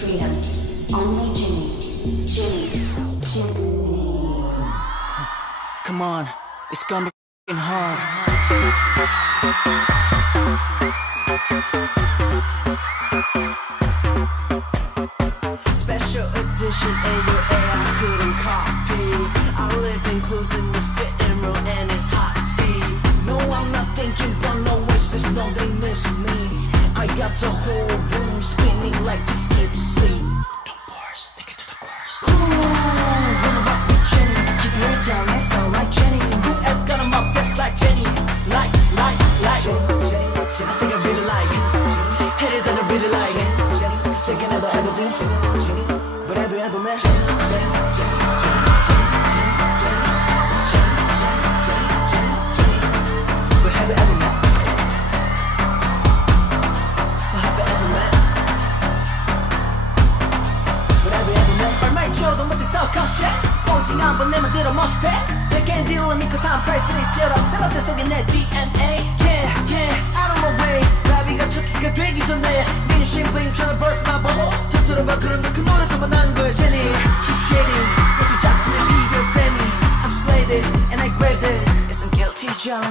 freedom. Only Jenny, Jenny, Jenny. Come on, it's gonna be f***ing hard. Special edition AUA I couldn't copy. I live inclusive with fitting room and it's hot tea. No, I'm not thinking but no wishes, no they miss me. I got the whole room spinning like a skip scene. Don't pause, take it to the chorus. Ooh, wanna rock with Jenny. Keep your head down and style like Jenny. Who else got 'em obsessed like Jenny? Like Jenny. I think I really like haters and I really like it. Cause they can never ever be but ever met. But have you ever met? 얼마를 줘도 못해서 거실 오직 한번 내 맘대로 모시패 They can't deal with me cause I'm priceless 여러 사람들 속에 내 DNA Yeah, out of my way 나비가 척기가 되기 전에 네 심플링 tryna burst my bubble 터뜨려봐 그럼 그 노래에서만 나는 거야 Jenny Keep shading 예술 작품의 비교 family I'm slayed it and I grabbed it It's some guilty jar